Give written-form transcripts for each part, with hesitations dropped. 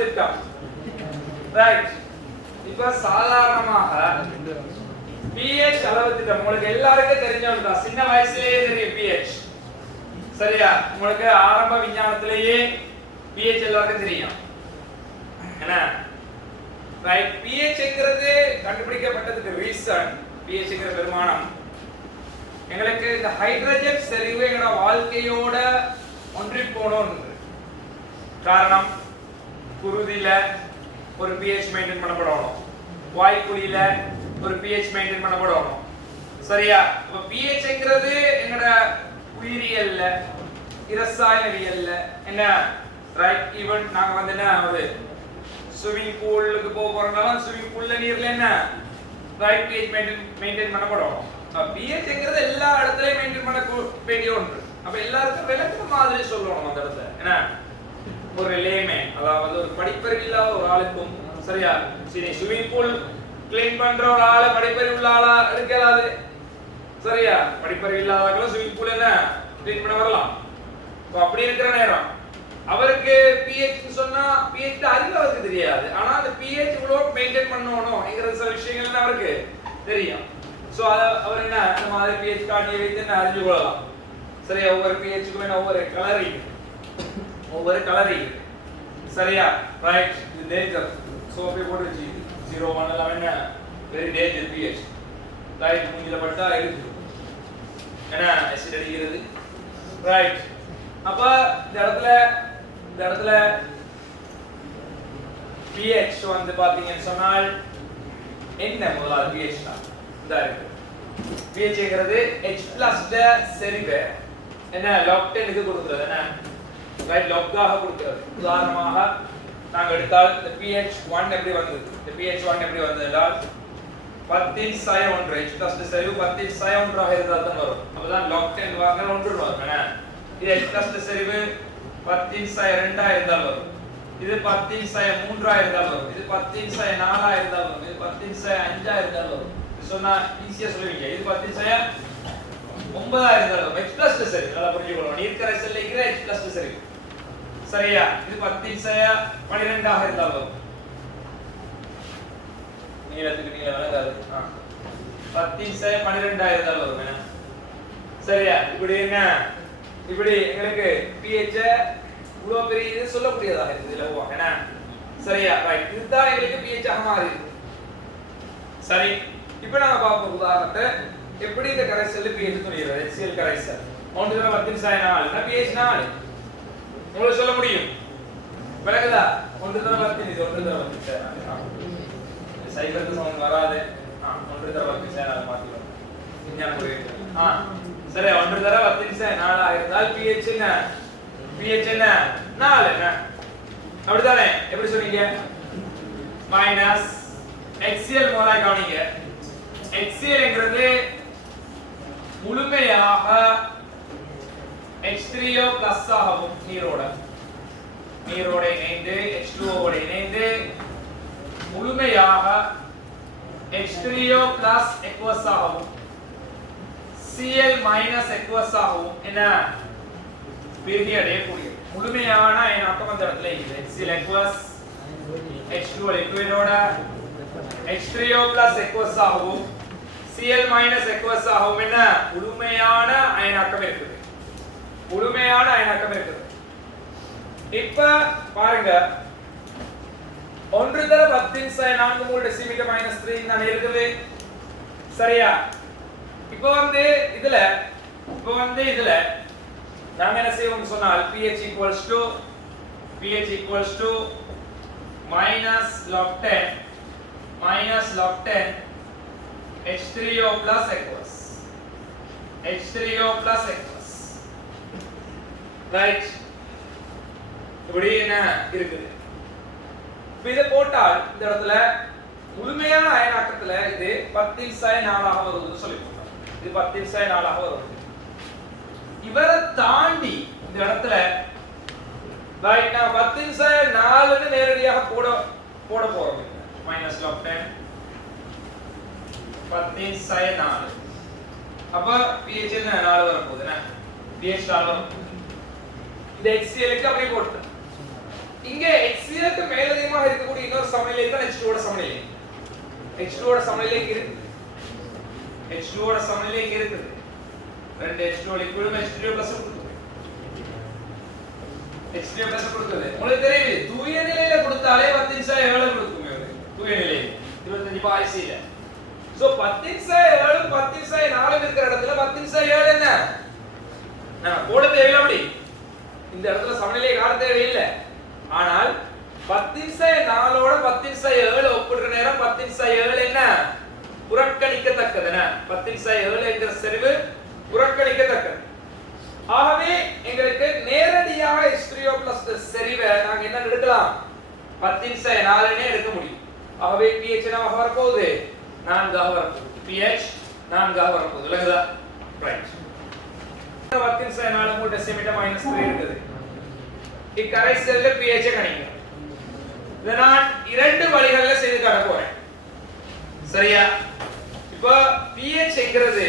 திட்டம். ரைட். இப்ப சாதாரணமாக pH அளவு திட்டம் உங்களுக்கு எல்லாருக்கும் தெரிஞ்சவங்க தான். சின்ன வயசுலயே தெரியும் pH. சரியா? உங்களுக்கு ஆரம்ப விஞ்ஞானத்திலேயே pH எல்லாருக்கும் தெரியும். என்ன? ரைட். pHங்கிறது கண்டுபிடிக்கப்பட்டதுக்கு ரீசன் pHங்கிற பெருமானம் எங்களுக்கு இந்த ஹைட்ரஜன் செறிவு எங்கட வாழ்க்கையோட ஒன்றி போனோம். காரணம் குருதியில ஒரு pH மெயின்டைன் பண்ணப்படணும், வாய்க்குழியில ஒரு pH மெயின்டைன் பண்ணப்படணும். சரியா? இப்ப pHங்கிறது எங்கட உயிரியல்ல இரசாயனவியல்ல என்ன ரைட். ஈவன் நாங்க வந்து என்ன ஒரு ஸ்விமிங் பூலுக்கு போறோம்னா ஸ்விமிங் பூல்ல நீர்ல என்ன ரைட் pH மெயின்டைன் பண்ணப்படணும். pHங்கிறது எல்லா இடத்துலயும் மெயின்டைன் பண்ண வேண்டிய ஒன்று. அப்ப எல்லாருக்கும் விளக்க மாதிரி சொல்லணும் அந்த இடத்துல. என்ன ஒரு லேமே அதாவது ஒரு படிப்பறிவில்லாத ஒரு ஆளுக்கும் சரியா சரி ஸ்விமிங் பூல் க்ளீன் பண்ற ஒரு ஆளு படிப்பறிவுள்ள ஆளா இருக்காது. சரியா? படிப்பறிவில்லாதவங்க ஸ்விமிங் பூல் என்ன க்ளீன் பண்ண வரலாம். அப்படி இருக்கிற நேரம் அவருக்கு pH சொன்னா pH அறிவு அவருக்கு தெரியாது. ஆனா அந்த pH இவ்வளவு மெயின்டைன் பண்ணணும்ங்கிற சில விஷயங்கள் அவருக்கு தெரியும். சோ அவர் என்ன அந்த மாதிரி pH காட்டியை வைத்து என்ன அறிஞ்சு கொள்ளலாம். சரியா? ஒவ்வொரு pHக்கும் என்ன ஒவ்வொரு கலரிங் சரியா? ரைட். இது டேஞ்சர். சோ அப்படியே போட்டு வச்சு 0 1 எல்லாம் என்ன வெரி டேஞ்சர் pH. ரைட். மூஞ்சில பட்டா எரிஞ்சிடும். என்ன ஆசிட் அடிக்கிறது. ரைட். அப்ப இந்த இடத்துல pH வந்து பாத்தீங்கன்னு சொன்னால் என்ன முதல்ல pH தான் இந்த இருக்கு. pHங்கிறது H+ செறிவு என்ன log10 க்கு கொடுக்கிறது. என்ன ரைட் log-ஆக கொடுக்கிறது. உதாரணமாக நாங்க எடுத்தால் இந்த pH1 எப்படி வந்தது? இந்த pH1 எப்படி வந்தது என்றால் 10 H+ செறிவு 10 ஆக இருந்தால் தான் வரும். அப்பதான் log10 வாங்க 1 வரும். என்ன இது H+ செறிவு 10 ஆ இருந்தால் வரும். இது 10 ஆ இருந்தால் வரும். இது 10 ஆ இருந்தால் வரும். இது 10 ஆ இருந்தால் வரும். இது சொன்னா ஈஸியா சொல்லுவீங்க. இது 10 ஆ இருந்தால் வரும். H+ செறிவு நல்லா புரிஞ்சுக்கணும். நீர் கரைசல்ல இருக்கிற H+ செறிவு. சரியா? இது 10 ஆக இருந்தால் வரும். நீளத்துக்கு நீளம் விளங்காது. 10 ஆ இருந்தால் வரும். என்ன சரியா? இப்படி என்ன இப்படி எங்களுக்கு pH இவ்வளவு பெரிய இது சொல்ல முடியாதா இதுல என்ன சரியா? ரைட். இதுதான் எங்களுக்கு pH ஆக மாறி இருக்கு. சரி. இப்போ நாம பார்ப்போம் உதாரணத்தை எப்படி இந்த கரைசல் pH தெரியுது. HCl கரைசல் 1 தடவை 10 4 pH 4 உங்களுக்கு சொல்ல முடியும். விளக்குதா? 1 தடவை 10 இது 1 தடவை 10 சைபருக்கு சமம் வராது. 1 தடவை 10 4 மாத்திடுவோம். விஞ்ஞான முறையில் சரி 1 தடவை 10 4 இருந்தால் pH என்ன 4 என்ன அப்படிதானே? எப்படி சொன்னீங்க? மைனஸ் HCl மோலாய் கவனிங்க. HClங்கிறது முழுமையாக H3O+ ஆகவும் நீரோட இணைந்து H2O ஓட இணைந்து முழுமையாக H3O+ aqueous ஆகவும் Cl- aqueous ஆகவும் என்ன பிரிதி அடையக்கூடிய முழுமையான அயனாக்கம் அந்த இடத்துல இருக்குது. HCl aqueous H2O liquidோட H3O+ aqueous ஆகவும் Cl- aqueous ஆகவும் என்ன முழுமையான அயனாக்கம் இருக்குது. இப்ப பாருங்க 1 தடவை 10 4 மோல் டெசிமீட்டர் -3 தான் இருக்குது. சரியா? இப்போ வந்து இதுல நாம என்ன செய்வோம் சொன்னால் pH equals to minus log 10 H3O+ aqueous right. இப்படி என்ன இருக்குது. இப்போ இத போட்டால் இந்த இடத்துல முழுமையான அயனாக்கத்துல இது 10 ஆக வருதுன்னு சொல்லி போட்டோம். இது 10 ஆக வருது. இவரை தாண்டி இந்த இடத்துல ரைட் நான் 10 நேரடியாக போட போறோம். minus log 10 10 அப்ப pH என்ன 4 வர போகுது. என்ன pH 4 வரும். இந்த HCl க்கு அப்படியே போட்டு இங்க HCl க்கு மேல H2 ஓட சமநிலை. H2 ஓட சமநிலை இருக்கு. H2 ஓட சமநிலை இருக்குது. ரெண்டு H2 லிக்விடும் H3O plus கொடுக்குது. H3O plus கொடுக்குது. உங்களுக்கு தெரியுது தூய நிலையில கொடுத்தாலே 10.7 கொடுக்குமே அது. தூய நிலையில 25 பாய்ச்சி இல்ல. சோ 10.7 10.4 இருக்கிற இடத்துல 10.7 என்ன? நான் போட தேவையில்லை அப்படி. இந்த இடத்துல சமநிலையை காட்ட தேவையில்லை. ஆனால் 10.4 ஓட 10.7 ஒப்பிடுற நேரம் 10.7 என்ன? புறக்கணிக்கத்தக்கது என்ன? 10.7 என்கிற செறிவு புறக்கணிக்கத்தக்கது. ஆகவே எங்களுக்கு நேரடியாக H3O plus செறிவை நாங்க என்ன எடுக்கலாம்? 10.4 னே எடுக்க முடியும். ஆகவே pH என்னவாக வரப்போகுது? 4 ஆக வரப்போகுது. pH 4 ஆக வரப்போகுது. விளங்குதா? ரைட். 10.4 மூல் டெசிமீட்டர் -3 இருக்குது. இக்கரைசல்ல pH கணிங்க. இத நான் இரண்டு வழிகள்ல செய்து காட்ட போறேன். சரியா? இப்போ pH என்கிறது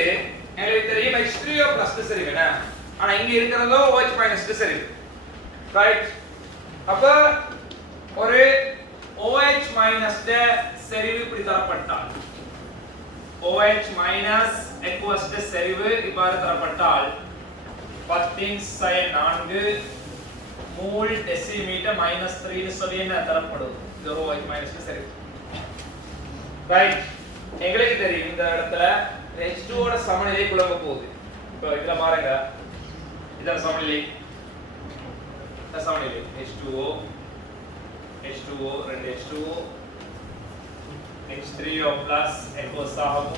உங்களுக்கு தெரியும் H3O plus செறிவு என்ன? ஆனா இங்க இருக்குறதோ OH minus செறிவு. ரைட்? அப்ப ஒரு OH minus செறிவு இப்படி தரப்பட்டால் OH minus aqueous செறிவு இவ்வாறு தரப்பட்டால் 10.4 மூல் டெசிமீட்டர் -3 னு சொல்லி என்ன தரப்படும்? இது ஒரு OH minus செறிவு. ரைட்? எங்களுக்கு தெரியும் இந்த இடத்துல H2 ஓட சமநிலை குழம்ப போகுது. இப்போ இதல பாருங்க. இதன் சமநிலை H2O ரெண்டு H2O H3O plus aqueous ஆகும்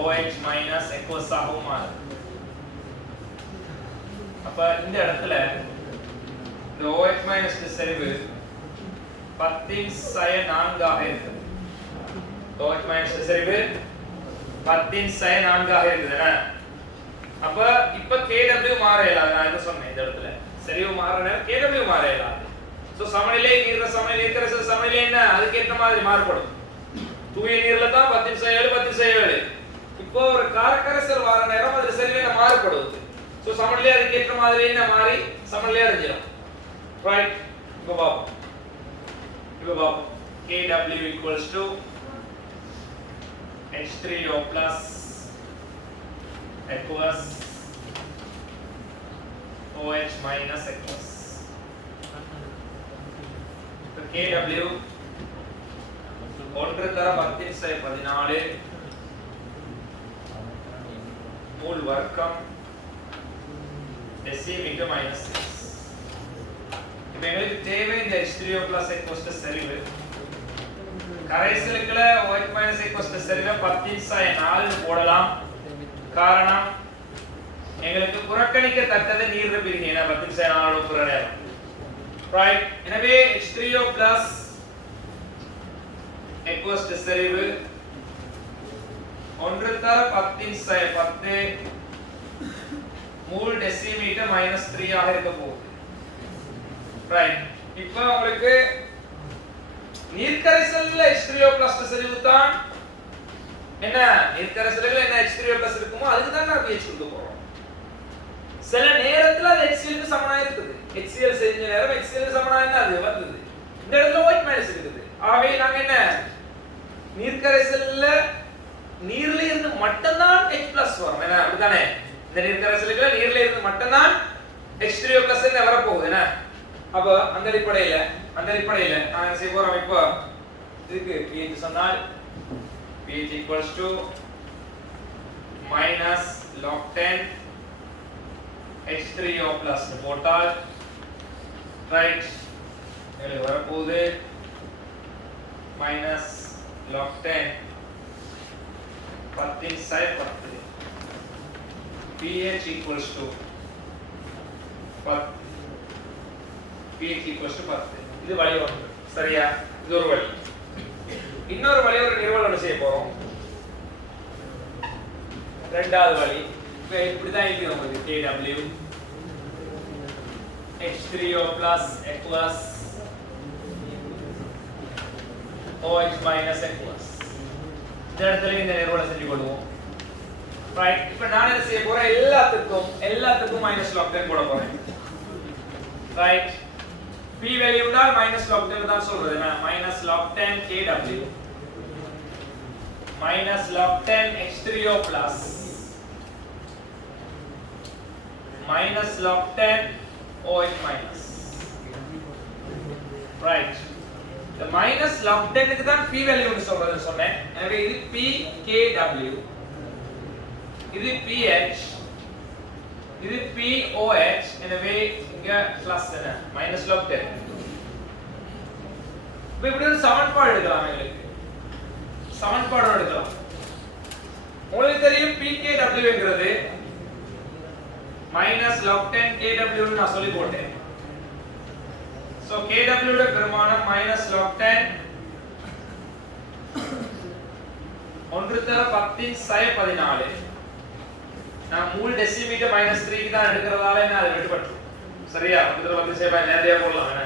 OH minus aqueous ஆகும் மாறும். அப்ப இந்த இடத்துல இந்த OH minus செறிவு 10.4 ஆக இருக்கு. OH minus செறிவு 10.4 ஆக இருக்குதுனா அப்ப இப்ப KW மாறல. நான் என்ன சொன்னேன் இந்த இடத்துல செறிவு மாறன KW மாறல. சோ சமநிலை நீர்ல சமநிலை இருக்கிற சமநிலை என்ன அதுக்கு ஏற்ற மாதிரி மாறுபடும். தூய நீர்ல தான் 10.7 இப்போ ஒரு காரக்கரைசல் வர நேரம் அது செறிவுல மாறுபடுது. சோ சமநிலை அதுக்கு ஏற்ற மாதிரி என்ன மாறி சமநிலை அடைஞ்சிரும். ரைட்? இப்போ பாப்போம். KW equals to H3O plus aqueous OH minus aqueous. So KW 1 தர 10.14 மூல் வர்க்கம் டெசிமீட்டர் -6. இப்போ எங்களுக்கு தேவை இந்த H3O plus aqueous செறிவு. கரைசலுக்குள்ள OH minus aqueous செறிவை 10.4 னு போடலாம். காரணம் எங்களுக்கு புறக்கணிக்கத்தக்கது நீர் பிரிகை என 10.4 ஒப்புற நேரம். ரைட்? எனவே H3O plus aqueous செறிவு 1 தர 10 மூல் டெசிமீட்டர் -3 ஆக இருக்க போகுது. ரைட்? இப்போ உங்களுக்கு நீர்க்கரைசல்ல H3O plus செறிவு தான் என்ன? நீர்க்கரைசல்ல என்ன H3O plus இருக்குமோ அதுக்கு தான் நான் pH கொடுக்க போறோம். சில நேரத்துல அது HCl க்கு சமனா இருக்குது. HCl செஞ்ச நேரம் HCl சமனா என்ன அது வந்தது. இந்த இடத்துல OH minus இருக்குது. ஆகவே நாங்க என்ன நீர்க்கரைசல்ல நீர்ல இருந்து மட்டும் தான் H+ வரும். என்ன அப்படிதானே? இந்த நீர்க்கரைசலுக்குள்ள நீர்ல இருந்து மட்டும் தான் H3O plus என்ன வர போகுது என்ன? அப்ப அந்த அடிப்படையில நான் என்ன செய்ய போறோம்? இப்போ இதுக்கு pH சொன்னால் pH equals to minus log 10 H3O plus போட்டால் ரைட் இது வர போகுது minus log 10 10 pH equals to 10 pH equals to 10. இது வழி ஒன்று. சரியா? இது ஒரு வழி. இன்னொரு வழி ஒரு நிறுவனம் செய்ய போறோம். இரண்டாவது வழி இப்படி தான் இருக்கு நமக்கு KW H3O plus aqueous OH minus aqueous. இந்த இடத்துல இந்த நிறுவனம் செஞ்சு கொள்வோம். ரைட்? இப்போ நான் என்ன செய்ய போறேன்? எல்லாத்துக்கும் -log 10 போட போறேன். ரைட்? p வேல்யூ தான் மைனஸ் log 10 தான் சொல்றது என்ன minus log 10 kW minus log 10 H3O plus minus log 10 OH minus right the minus log 10 க்கு தான் p வேல்யூ னு சொல்றது சொன்னேன் எனவே இது p kW இது pH இது POH எனவே இங்க பிளஸ் என்ன மைனஸ் log 10 இப்போ இப்படி ஒரு சமன்பாடு எடுக்கலாம் உங்களுக்கு சமன்பாடு எடுக்கலாம் உங்களுக்கு தெரியும் PKW என்கிறது minus log 10 kW னு நான் சொல்லி போட்டேன் சோ kW ஓட பெருமானம் minus log 10 1 தர 10 இன் sin 14 நான் மூல் டெசிமீட்டர் மைனஸ் 3 க்கு தான் எடுக்கிறதால என்ன அது வெட்டுப்பட்டு சரியா இதுல வந்து சேவா நேரடியா போடலாம் என்ன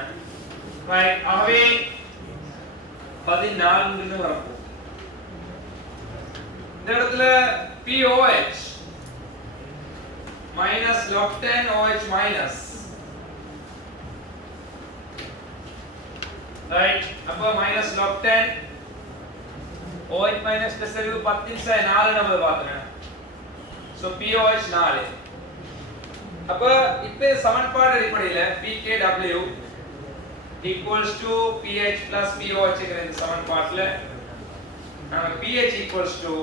ரைட் ஆகவே 14 ன்னு வரும் இந்த இடத்துல POH minus log 10 OH minus right அப்ப minus log 10 OH minus decimetre 10 sin 4 நம்ம பார்த்தோம் so POH 4 அப்ப இப்போ சமன்பாடு அடிப்படையில் PKW equals to pH plus POH ங்கிற இந்த சமன்பாட்டுல நாம pH equals to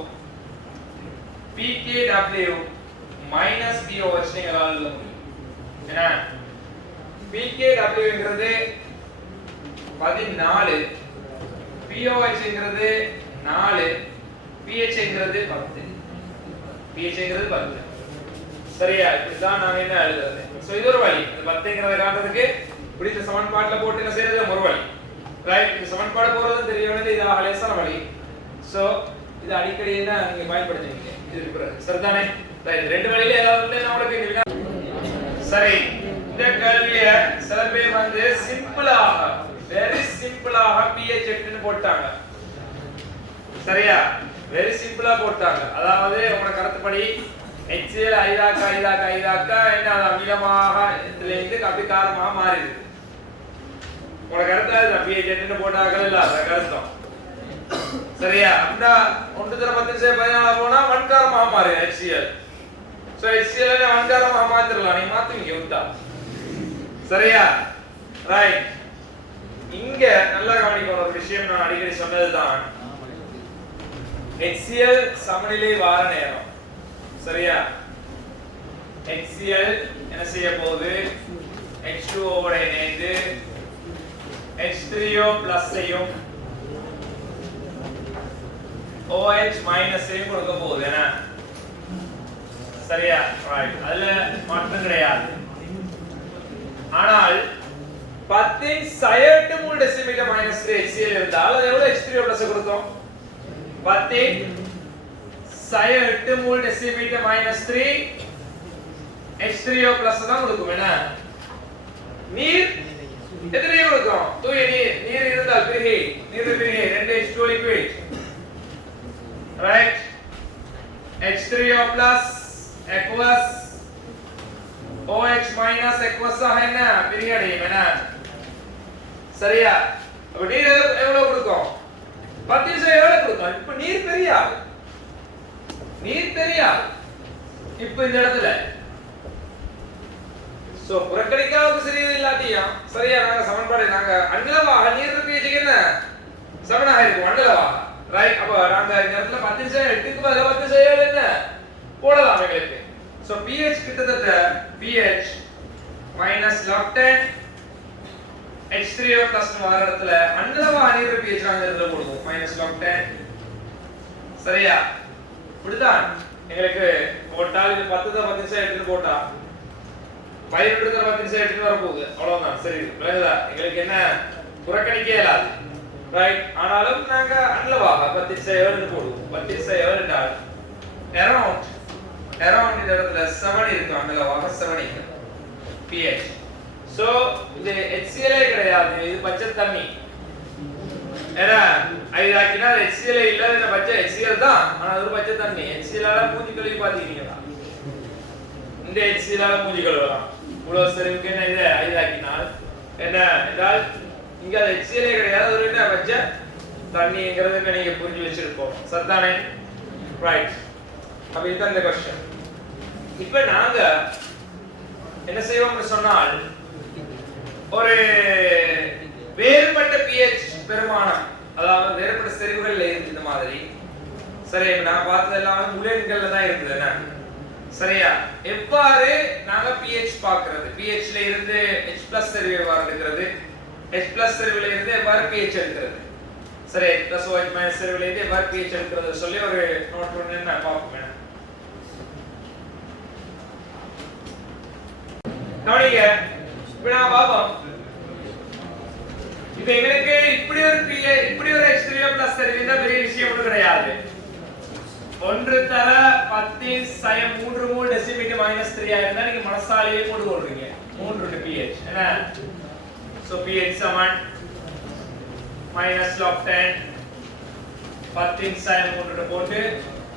PKW minus POH ன்னு எழுத முடியும் என்ன PKW ங்கிறது 14 POH ங்கிறது 4 pH ங்கிறது 10 pH ங்கிறது 10 சரியா இதுதான் நான் என்ன எழுதுறது சோ இது ஒரு வழி இந்த 10 ங்கறத காண்றதுக்கு இப்படி இந்த சமன்பாட்டுல போட்டு என்ன செய்யறது ஒரு வழி ரைட் இந்த சமன்பாடு போறது தெரிய வேண்டியது இது லேசான வழி சோ இது அடிக்கடி என்ன நீங்க பயன்படுத்துவீங்க இது இருக்கு சரிதானே ரைட் ரெண்டு வழியில ஏதாவது என்ன உங்களுக்கு இந்த சரி இந்த கேள்வியை சில பேர் வந்து சிம்பிளாக வெரி சிம்பிளாக pH 8 ன்னு போட்டாங்க சரியா வெரி சிம்பிளா போட்டாங்க அதாவது உங்க கருத்துப்படி HCl ஐதாக்கா என்ன அமிலமாக இதிலிருந்து கபிகாரமாக மாறிடுது உங்க கருத்து அதுதான் pH 8 ன்னு போட்டாங்க இல்ல அத கருத்தம் சரியா அந்த 1 தர 10 சே 14 போனா வன்காரமாக மாறுது HCl சோ HCl നെ வன்காரமாக மாத்திரலாம் நீ மாத்துவீங்க உண்டா சரியா ரைட் இங்க நல்லா கவனிக்கணும் ஒரு விஷயம் நான் அடிக்கடி சொன்னதுதான் HCl சமநிலை வார நேரம் சரியா HCl என்ன செய்ய போகுது H2O ஓட இணைந்து H3O ஐயும் OH ஐயும் கொடுக்க போகுது என்ன சரியா ரைட் அதுல மாற்றம் கிடையாது ஆனால் 10 இன் sin 3 டெசிமீட்டர் -3 HCl இருந்தால் அது எவ்வளவு H3O கொடுத்தோம் 10 sin 3 டெசிமீட்டர் -3 H3O தான் கொடுக்கும் என்ன நீர் எத்தனை கொடுக்கும் தூய நீர் இருந்தால் பிரிகை நீர் பிரிகை 2 H2O liquid right H3O aqueous OH aqueous என்ன பிரிகை அடையும் என்ன சரியா அப்ப நீர் எவ்வளவு கொடுக்கும் 10 sin எவ்வளவு கொடுக்கும் இப்ப நீர் பெரியாது இப்ப இந்த இடத்துல சோ புறக்கணிக்காவுக்கு சரியா இல்லாட்டியும் சரியா நாங்க சமன்பாடு நாங்க அண்டலவாக நீர் pH என்ன 7 ஆ இருக்கும் அண்டலவாக ரைட் அப்ப நாங்க இந்த இடத்துல 10 sin 8 க்கு பதிலா 10 sin 7 என்ன போடலாம் உங்களுக்கு சோ pH கிட்டத்தட்ட pH log 10 H3O ன்னு வர இடத்துல அண்டலவாக நீர் pH நாங்க இதுல போடுவோம் log 10 சரியா இப்படிதான் எங்களுக்கு போட்டால் இது 10 தான் 10 sin 8 போட்டா 12 தர 10 sin 8 வர போகுது அவ்வளவுதான் சரி புரியுதா எங்களுக்கு என்ன புறக்கணிக்க இயலாது ரைட் ஆனாலும் நாங்க அண்டலவாக 10 sin 7 போடுவோம் 10 sin 7 என்றால் அரௌண்ட் இந்த இடத்துல 7 இருக்கு அண்டலவாக 7 இருக்கு pH சோ இது HCl கிடையாது இது பச்சை தண்ணி ஏன்னா ஐதாக்கினா HCl இல்ல இந்த பச்சை HCl தான் ஆனா அது பச்சை தண்ணி HCl ஆல மூஞ்சி கழுவி பாத்தீங்களா இந்த HCl ஆல மூஞ்சி கழுவலாம் இவ்வளவு சரிவுக்கு என்ன இது ஐதாக்கினால் என்ன என்றால் இங்க அது HCl கிடையாது, அது என்ன பச்ச தண்ணிங்கிறதுக்கு நீங்க புரிஞ்சு வச்சிருப்போம். சரிதானே? ரைட். அப்ப இதுதான் இந்த क्वेश्चन. இப்போ நாங்க என்ன செய்வோம்னு சொன்னால் ஒரு வேறுபட்ட pH பெருமானம், அதாவது வேறுபட்ட செறிவுகள்ல இருக்கு இந்த மாதிரி. சரி, நான் பார்த்ததெல்லாம் முலேன்கள்ல தான் இருக்குது என்ன? சரியா? எவ்வாறு நாங்க pH பார்க்கிறது? pH ல இருந்து H+ செறிவு எவ்வாறு எடுக்கிறது? H+ செறிவுல இருந்து எவ்வாறு pH எடுக்கிறது? சரி, H+OH- செறிவுல இருந்து எவ்வாறு pH எடுக்கிறது சொல்லி ஒரு நோட் ஒன்னு நான் பார்ப்போம். கவனிங்க, இப்போ நான் பாப்போம். இப்போ எங்களுக்கு இப்படி ஒரு H3O+ செறிவுனா பெரிய விஷயம் ஒன்றும் கிடையாது. 1 தர 10⁻³ மோல் டெசிமீட்டர் -3 ஆயிருந்தா நீங்க மனசாலேயே போட்டு போடுறீங்க 3 pH என்ன? சோ pH சமன் -log10 10⁻³ போட்டு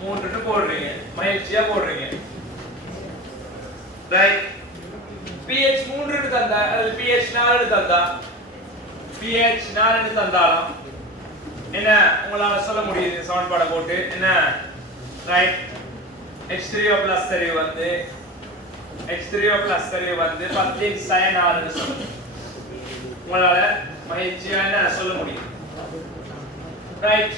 3 போடுறீங்க, மகிழ்ச்சியா போடுறீங்க. ரைட். pH 3 தந்தா அல்லது pH 4 தந்தா, pH 4 தந்தாலும் என்ன உங்களால சொல்ல முடியுது சமன்பாடை போட்டு என்ன? ரைட். H3O+ செறிவு வந்து 10⁻⁴ சொல்லுங்க. உங்களால மகிழ்ச்சியா என்ன சொல்ல முடியும்? ரைட்.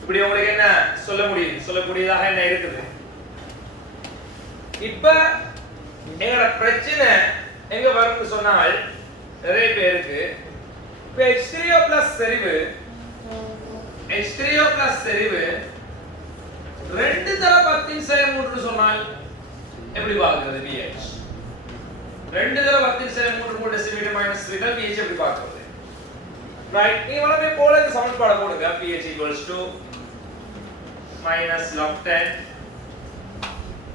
இப்படி உங்களுக்கு என்ன சொல்ல முடியும்? சொல்லக்கூடியதாக என்ன இருக்குது? இப்ப எங்கட பிரச்சனை எங்க வரும்னு சொன்னால் நிறைய பேருக்கு இப்ப H3O+ செறிவு 2 தர 10⁻³ சொன்னால் எப்படி பார்க்கிறது pH? 2 தர 10⁻³ மோல் டெசிமீட்டர் -3 தான் pH எப்படி பார்க்கிறது? ரைட். நீங்க வலமே போல இந்த சமன்பாடை போடுங்க. pH -log10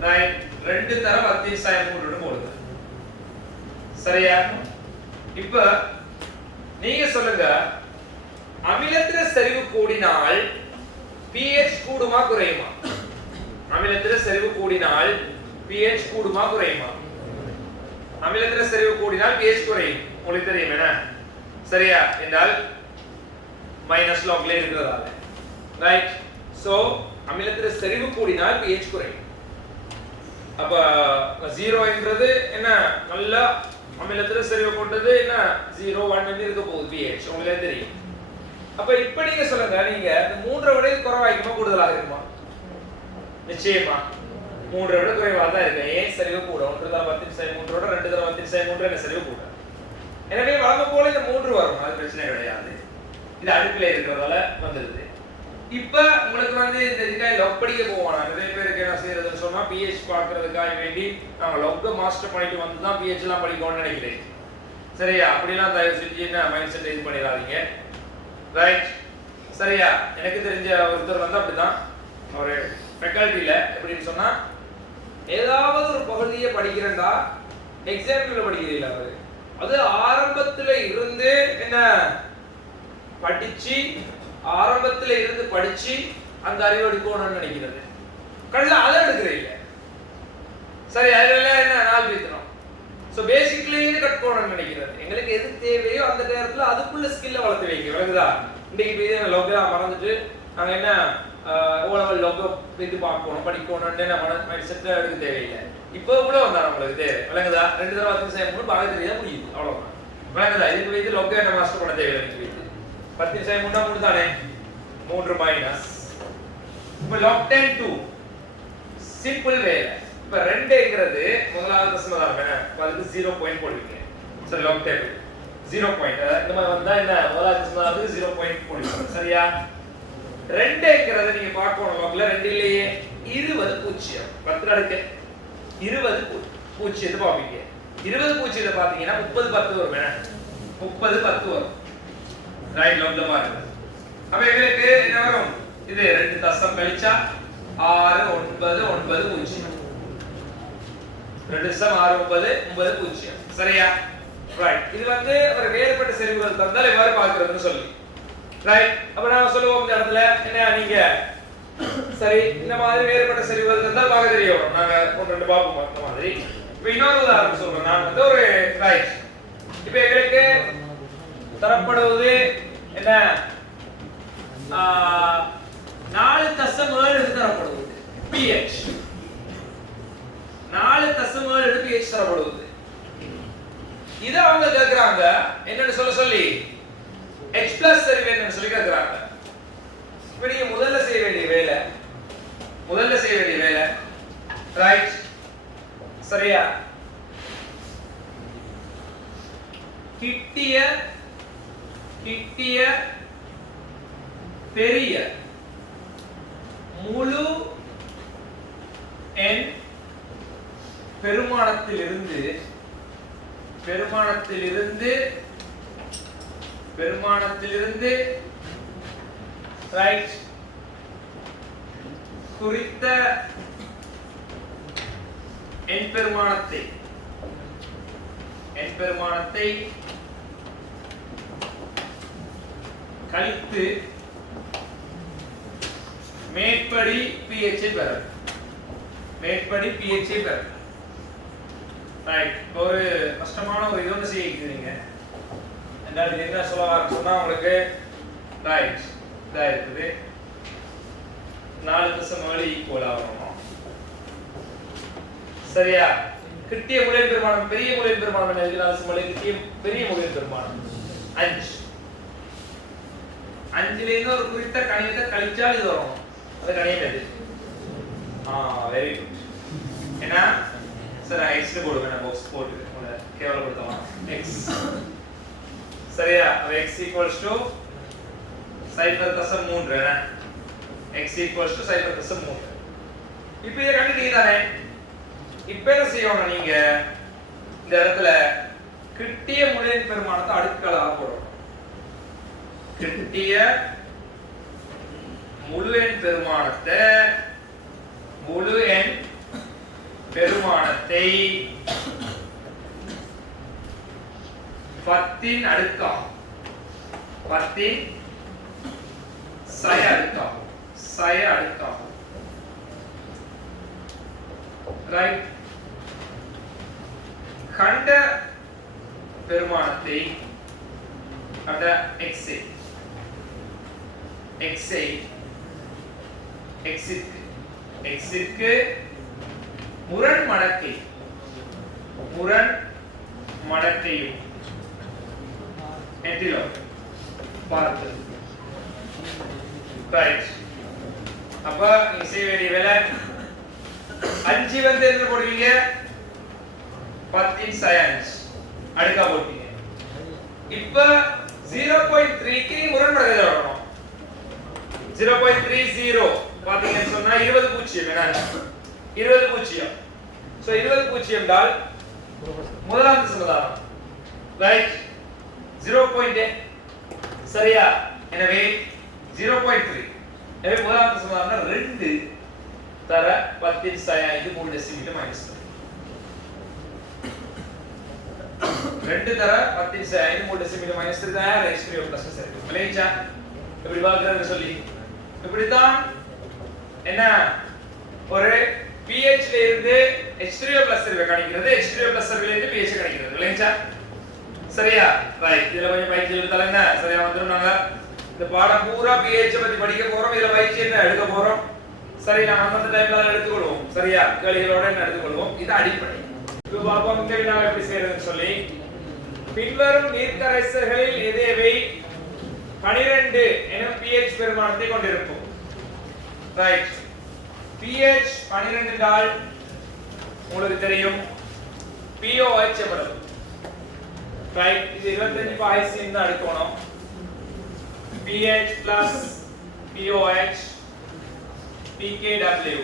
right. 2 தர 10⁻³ போடுங்க. சரியா? இப்ப நீங்க சொல்லுங்க, அமிலத்தில செறிவு கூடினால் pH கூடுமா குறையுமா? அமிலத்தில செறிவு கூடினால் pH கூடுமா குறையுமா? அமிலத்தில செறிவு கூடினால் pH குறையும். உங்களுக்கு தெரியும் என்ன? சரியா? என்றால் -log ல இருக்கிறதால. ரைட். சோ அமிலத்தில செறிவு கூடினால் pH குறையும். அப்ப 0 என்றது என்ன? நல்ல அமிலத்தில செறிவு கொண்டது என்ன? 0 1 ன்னு இருக்க போகுது pH. உங்களுக்கு தெரியும். அப்ப இப்ப நீங்க சொல்லுங்க, நீங்க இந்த 3 விட குறைவாகுமா கூடுதலாக இருக்குமா? நிச்சயமா 3 விட குறைவாக தான் இருக்கு. ஏன் செறிவு கூட? 1 தர 10⁻³ ஓட 2 தர 10⁻³ என்ன செறிவு கூட. எனவே வழக்கம் போல இந்த 3 வரும், அது பிரச்சனை கிடையாது. இது அடுப்பில இருக்கிறதால வந்துருது. இப்ப உங்களுக்கு வந்து இந்த இதுக்காக log படிக்க போவானா? நிறைய பேருக்கு என்ன செய்யறதுன்னு சொன்னா pH பார்க்கிறதுக்காக வேண்டி நாங்க log மாஸ்டர் பண்ணிட்டு வந்து தான் pH எல்லாம் படிக்கணும்னு நினைக்கிறேன். சரியா? அப்படிலாம் தயவு செஞ்சு என்ன மைண்ட் செட் இது பண்ணிடாதீங்க. ரைட். சரியா? எனக்கு தெரிஞ்ச ஒருத்தர் வந்து அப்படிதான் ஒரு ஃபேக்கல்டில எப்படின்னு சொன்னா ஏதாவது ஒரு பகுதியை படிக்கிறேன்டா எக்ஸாம்பிள்ல படிக்கிறீங்களா அவரு, அது ஆரம்பத்துல இருந்து என்ன படிச்சு அந்த அறிவு எடுக்கணும்னு நினைக்கிறது. கடைசில அதை எடுக்கிறீங்க. சரி, அதெல்லாம் என்ன நாள் பீத்தணும். சோ பேசிக்கலி கட் பண்ணணும்னு நினைக்கிறது. எங்களுக்கு எது தேவையோ அந்த நேரத்துல அதுக்குள்ள ஸ்கில்ல வளர்த்து வைங்க. விளங்குதா? இன்னைக்கு இது லோகா மறந்துட்டு நாங்க என்ன ஓலவல் லோகோ இது பார்க்கணும் படிக்கணும்னு நம்ம மைண்ட் செட் எடுக்க தேவையில்லை. இப்போ கூட வந்தா நம்மளுக்கு தேவை. விளங்குதா? 2 தடவை 10⁻³ பார்க்க தெரியாத முடியுது, அவ்வளவுதான். விளங்குதா? இதுக்கு வைத்து லோகா என்ன மாஸ்டர் பண்ண தேவையில்லை. 10⁻³ 3 தானே, 3 மைனஸ். இப்போ log10 2 சிம்பிள் வேலை. இப்ப 2ங்கிறது முதலாவது தசமதாரம் என்ன? அதுக்கு 0 பாயிண்ட் போடுவீங்க. சரி, log10 0 பாயிண்ட் இந்த மாதிரி வந்தா என்ன முதலாவது தசமதாரத்துக்கு 0 பாயிண்ட் போடுவீங்க. சரியா? 2ங்கிறது நீங்க பார்க்கணும் logல 2லயே 20 பூஜ்ஜியம் 10 அடுக்கு 20 பூஜ்ஜியத்தை பாப்பீங்க. 20 பூஜ்ஜியத்தை பாத்தீங்கன்னா 30 10 வரும். என்ன 30 10 வரும். ரைட், logல பாருங்க. அப்ப எங்களுக்கு என்ன வரும்? இது 2 தசம் கழிச்சா 6 9 9 பூஜ்ஜியம். 2 தசம் 6 9 9 பூஜ்ஜியம். சரியா? ரைட். இது வந்து ஒரு வேறுபட்ட செறிவுகள் தந்தால் எவ்வாறு பார்க்கிறதுன்னு சொல்லி. ரைட். அப்ப நாம சொல்லுவோம் இந்த இடத்துல என்ன, நீங்க சரி இந்த மாதிரி வேறுபட்ட செறிவுகள் தந்தால் பார்க்க தெரியும். நாங்க ஒன்று ரெண்டு பார்ப்போம் அந்த மாதிரி. இப்போ இன்னொரு உதாரணம் சொல்றேன் நான் வந்து ஒரு ரைட். இப்போ எங்களுக்கு தரப்படுவது என்ன 4.7 தரப்படுவது pH 4.7 pH தரப்படுவது. இத அவங்க கேக்குறாங்க என்னன்னு சொல்லி H+ செறிவு என்னன்னு சொல்லி கேக்குறாங்க. இப்ப நீங்க முதல்ல செய்ய வேண்டிய வேலை ரைட் சரியா கிட்டிய பெரிய முழு எண் பெருமானத்திலிருந்து ரைட் குறித்த எண் பெருமானத்தை கழித்து மேற்படி pH பெற ரைட். ஒரு கஷ்டமான ஒரு இதோட செய்யறீங்க என்ன சொன்னா உங்களுக்கு ரைட் இதா இருக்குது 4.7 ஈக்குவல் ஆகும் சரியா. கிட்டிய முழுவின் பெருமானம் பெரிய முழுவின் பெருமானம் என்ன இருக்கு 4.7 கிட்டிய பெரிய முழுவின் பெருமானம் 5 5ல இருந்து ஒரு குறித்த கணிதத்தை கழிச்சால் இது வரும். அது கணிதம் எது? Very good. ஏன்னா சார் x போடுங்க நான் பாக்ஸ் போட்டு உங்களை கேவலப்படுத்தலாம் x சரியா. அப்ப x = 0.3 என்ன x = 0.3. இப்போ இத கண்டுட்டீங்க தானே. இப்போ என்ன செய்யணும் நீங்க இந்த இடத்துல கிட்டிய முழுவின் பெருமானத்தை அடுக்கலாக போடணும். கிட்டிய முழு எண் பெருமானத்தை 10 அடுக்காக 10 சய அடுக்காக ரைட். கண்ட பெருமானத்தை அட xக்கு முரண் மடக்கையும் எட்டிலோ பார்த்து ரைட். அப்ப நீங்க செய்ய வேண்டிய வேலை 5 வந்து என்ன போடுவீங்க 10 சயன்ஸ் அடுக்கா போடுவீங்க. இப்ப 0.3 க்கு முரண்படுதல் வரணும். 0.30 பாத்தீங்கன்னு சொன்னா 20 பூஜ்ஜியம் என்ன 20 பூஜ்ஜியம். சோ 20 பூஜ்ஜியம் என்றால் முதலாம் சமதானம் ரைட் 0.8 சரியா. எனவே 0.3 எனவே முதலாம் சமதானம் 2 தர 10 சய 3 டெசிமீட்டர் மைனஸ் 2 தர 10 சய 3 டெசிமீட்டர் மைனஸ் 3 தான் H3O+ சரி. மலேச்சா இப்படி பாக்குறது சொல்லி இப்படிதான் என்ன ஒரு pH ல இருந்து H3O+ செறிவை கணிக்கிறது, H3O+ செறிவில இருந்து pH கணிக்கிறது இல்லையா சரியா. ரைட். இதுல கொஞ்சம் பயிற்சி எடுத்தால என்ன சரியா வந்துரும். நாங்க இந்த பாடம் பூரா pH பத்தி படிக்க போறோம். இதுல பயிற்சி என்ன எடுக்க போறோம் சரி. நாம அந்த டைம்ல எடுத்துக்கொள்வோம் சரியா. கேள்விகளோட என்ன எடுத்துக்கொள்வோம். இது அடிப்படை. இப்போ பாப்போம் இந்த வினாவை எப்படி செய்யறதுன்னு சொல்லி. பின்வரும் நீர்க்கரைசல்களில் எதுவை 12 எனும் pH பெருமானத்தை கொண்டிருக்கும் ரைட். pH 12 என்றால் உங்களுக்கு தெரியும் pOH எவ்வளவு ரைட். இது 25 பாய்சின் தான் எடுக்கணும். pH plus pOH pKW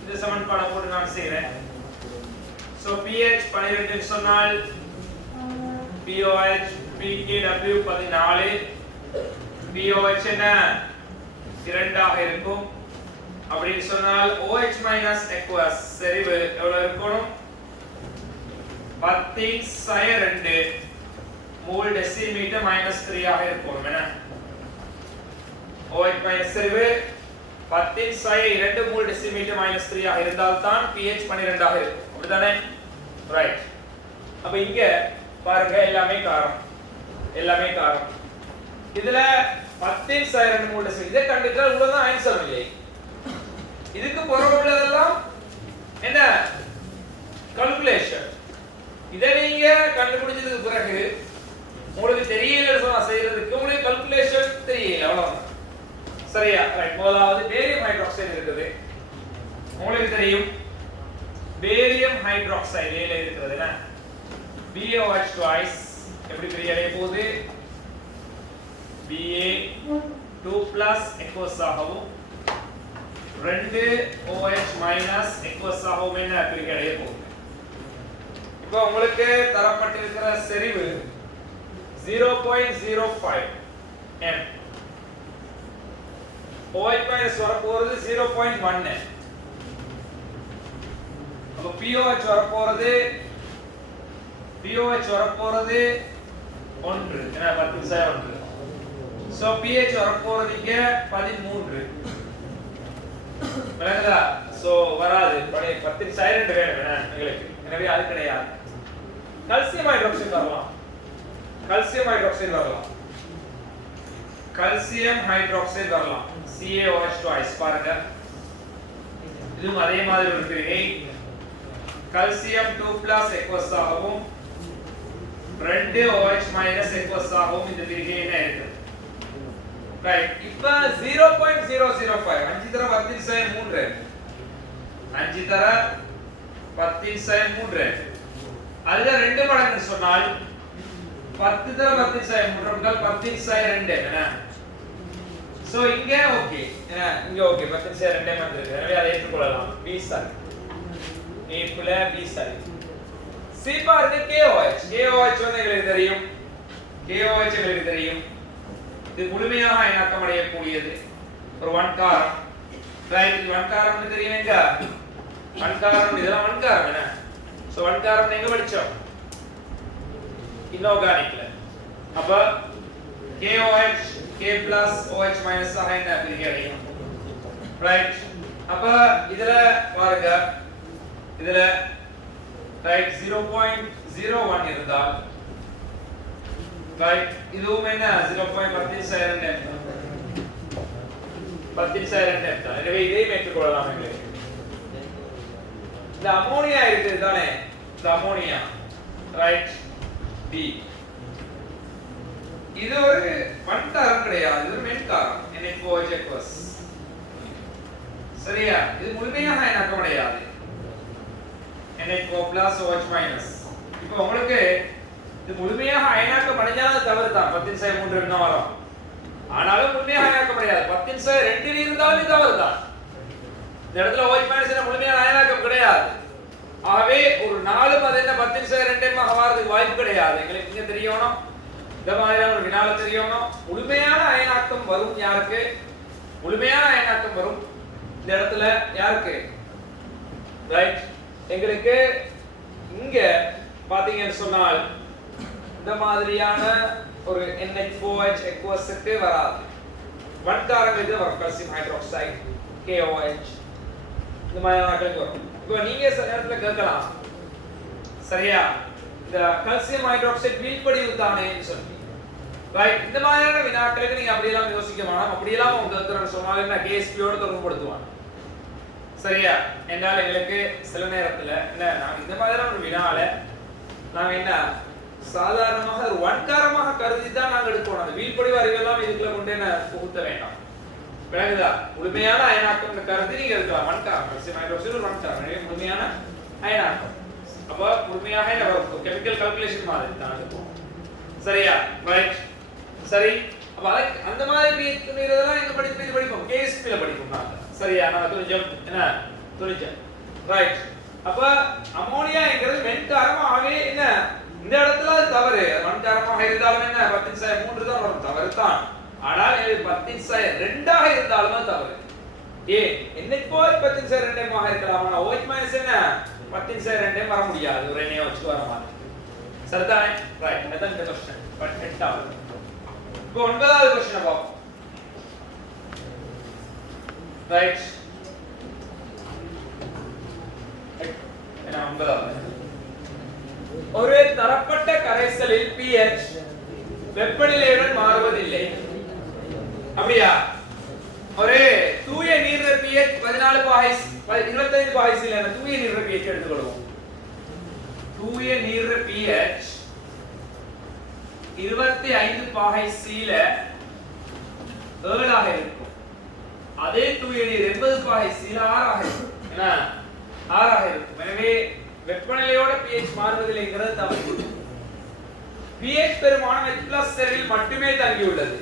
இந்த சமன்பாடை போட்டு நான் செய்றேன். சோ pH 12 என்று சொன்னால் pOH pKW 14 pOH என்ன 2 ஆக இருக்கும். அப்படி சொன்னால் OH aqueous செறிவு எவ்வளவு இருக்கணும் 10 சய 2 மோல் டெசிமீட்டர் -3 ஆக இருக்கும். என்ன OH செறிவு 10 சய 2 மோல் டெசிமீட்டர் -3 ஆக இருந்தால் தான் pH 12 ஆக இருக்கும். அப்படிதானே ரைட். அப்ப இங்க பாருங்க எல்லாமே காரம் எல்லாமே காரம். இதுல 10 2 மோல்ட் இதை கண்டுட்டா இவ்வளவுதான் ஆன்சர் இல்லை. இதுக்கு புறம் உள்ளதெல்லாம் என்ன கால்குலேஷன். இதை நீங்க கண்டுபிடிச்சதுக்கு பிறகு உங்களுக்கு தெரியல சொன்னா செய்யறதுக்கு உங்களுக்கு கால்குலேஷன் தெரியல அவ்வளவுதான். சரியா? ரைட். முதலாவது பேரியம் ஹைட்ராக்சைடு இருக்குது. உங்களுக்கு தெரியும் பேரியம் ஹைட்ராக்சைடு ஏல இருக்குது என்ன BaOH twice எப்படி பிரியடைய போகுது Ba2+ aqueous ஆகவும் 2OH- aqueous ஆகவும் என்ன பிரியடைய போகுது. இப்போ உங்களுக்கு தரப்பட்டிருக்கிற செறிவு 0.05 m. OH- வரப்போறது 0.1 m. அப்ப POH வரப்போறது 1 என்ன 10 சோ pH வரப்போறது இங்க 13 விளங்குதா? சோ வராது 10 2 வேணும் உங்களுக்கு. எனவே அது கிடையாது. கால்சியம் ஹைட்ராக்சைடு வரலாம். கால்சியம் ஹைட்ராக்சைடு வரலாம். கால்சியம் ஹைட்ராக்சைடு வரலாம். CaOH twice பாருங்க. இதுவும் அதே மாதிரி ஒரு பிரிகை. கால்சியம் 2+ aqueous ஆகவும் 2OH- aqueous ஆகவும் இந்த பிரிகை என்ன இருக்கு. ரைட். இப்ப 0.005 5 தர 10 5 தர 10 அதுல 2 மடங்கு சொன்னால் 10 தர 10 என்றால் 10 என்ன. சோ இங்க ஓகே என்ன இங்க ஓகே 10 வந்திருக்கு. எனவே அதை ஏற்றுக்கொள்ளலாம். B சரி. ஏப்ல B சரி. C பாருங்க KOH. KOH வந்து உங்களுக்கு தெரியும். KOH உங்களுக்கு தெரியும். இது முழுமையாக அயனாக்கம் அடையக்கூடியது. ஒரு 1 காரம். ரைட். 1 காரம் தெரியுமேங்க. 1 காரம் இதெல்லாம் 1 காரம் என்ன. சோ 1 காரம் எங்க படிச்சோம்? இன்ஆர்கானிக்ல. அப்ப KOH K+OH- ஆக என்ன பிரிக்கணும். ரைட். அப்ப இதுல பாருங்க. இதுல ரைட் 0.01 இருந்தால் ரைட் இதுவும் என்ன 0.10 எனவே இதை ஏற்றுக்கொள்ளலாம். இந்த அமோனியா இருக்குது தானே இந்த அமோனியா ரைட் D இது ஒரு வன்காரம் கிடையாது. இது ஒரு மென்காரம் NH4OH சரியா? இது முழுமையாக அயனாக்கம் அடையாது. NH4+OH-. இப்போ உங்களுக்கு இது முழுமையாக அயனாக்கம் அடைஞ்சால் தவறு தான் 10 என்ன வரும். ஆனாலும் முழுமையாக அயனாக்கம் அடையாது. 10 இருந்தாலும் தவறு தான். இந்த இடத்துல OH- முழுமையான அயனாக்கம் கிடையாது. ஆகவே ஒரு 4 அது என்ன 10 வரதுக்கு வாய்ப்பு கிடையாது. எங்களுக்கு இங்க தெரியணும். இந்த மாதிரியான ஒரு வினால தெரியணும். முழுமையான அயனாக்கம் வரும் யாருக்கு? முழுமையான அயனாக்கம் வரும் இந்த இடத்துல யாருக்கு? ரைட். எங்களுக்கு இங்க பாத்தீங்கன்னு சொன்னால் இந்த மாதிரியான ஒரு NH4OH aqueous-க்கு வராது. வன்காரம் இது வரும். கால்சியம் ஹைட்ராக்சைடு KOH இந்த மாதிரியான வரும். இப்போ நீங்க சில நேரத்துல கேட்கலாம் சரியா இந்த கால்சியம் ஹைட்ராக்சைடு வீழ்படிவு தானேன்னு சொல்லி. ரைட். இந்த மாதிரியான வினாக்களுக்கு நீங்க அப்படி எல்லாம் யோசிக்க வேணாம். அப்படி எல்லாம் உங்க கேட்கறன்னு சொன்னாலும் என்ன KSP-யோட தொடர்புபடுத்துவாங்க. சரியா? என்றால் எங்களுக்கு சில நேரத்துல என்ன நான் இந்த மாதிரியான ஒரு வினால நாங்க என்ன சாதாரணமாக ஒரு வன்காரமாக கருதி தான் நாங்க எடுக்கணும். அந்த வீழ்படிவு அறிவெல்லாம் இதுக்குள்ள கொண்டு என்ன புகுத்த வேண்டாம். விளங்குதா? முழுமையான அயனாக்கம் கருதி நீங்க எடுக்கலாம். வன்காரம் கால்சியம் ஹைட்ராக்சைடு ஒரு வன்காரம். முழுமையான அயனாக்கம். அப்ப முழுமையாக என்ன வரும்? கெமிக்கல் கால்குலேஷன் மாதிரி தான் இருக்கும். சரியா? ரைட். சரி. அப்ப அந்த மாதிரி இதெல்லாம் எங்க படிப்போம் KSP-ல படிப்போம் நாங்க. சரியா? நான் துரிஜம் என்ன துரிஜம். ரைட். அப்ப அமோனியாங்கிறது மென்காரம். ஆகவே என்ன இந்த இடத்துல தவறு. வன்காரமாக இருந்தாலும் என்ன 10 தான் வரும். தவறு தான். ஆனால் இது 10 இருந்தாலும் தவறு. ஏன் NH4 10 இருக்கலாம். ஆனா OH- என்ன 10 வர முடியாது. ஒரு எண்ணெயை வச்சு வர மாதிரி. சரிதானே? ரைட். அதான் இந்த क्वेश्चन. பட் 8வது. இப்போ 9வது क्वेश्चन பாப்போம். ரைட். என்ன 9வது. ஒரு தரப்பட்ட கரைசலில் pH வெப்பநிலையுடன் மாறுவதில்லை. அப்படியா? ஒரு தூய நீர் pH 14 பாய்ஸ் இல்ல தூய நீர் pH எடுத்துக்கொள்வோம். தூய நீர் pH 25 பாய்ஸ்ல 7 ஆக இருக்கும். அதே தூய நீர் 80 பாய்ஸ்ல 6 ஆக இருக்கும். என்ன 6 ஆக இருக்கும். எனவே வெப்பநிலையோட pH மாறுவதில்லைங்கிறது தவறு. pH பெருமானம் H+ செறிவில் மட்டுமே தங்கியுள்ளது.